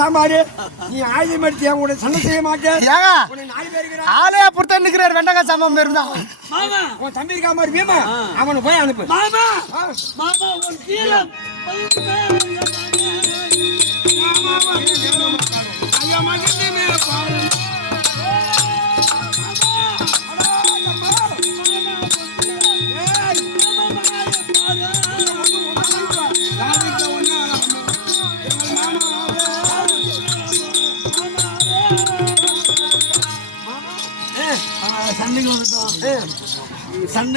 சாம்பாரு நீ ஆயுதம் எடுத்து கூட சண்டை செய்ய மாட்டேன். ஆளையா பொறுத்த நிக்கிறார் வெண்டக்காய் சாம்பார் இருந்தா உன் தம்பி இருக்கா மாதிரி பீமா அவனை போய் அனுப்பு. மாமா மாமா ஒரு கீழம் ஐயா மகன் மேல பாரு சண்டைக்கு வந்துட்டோம். சண்டை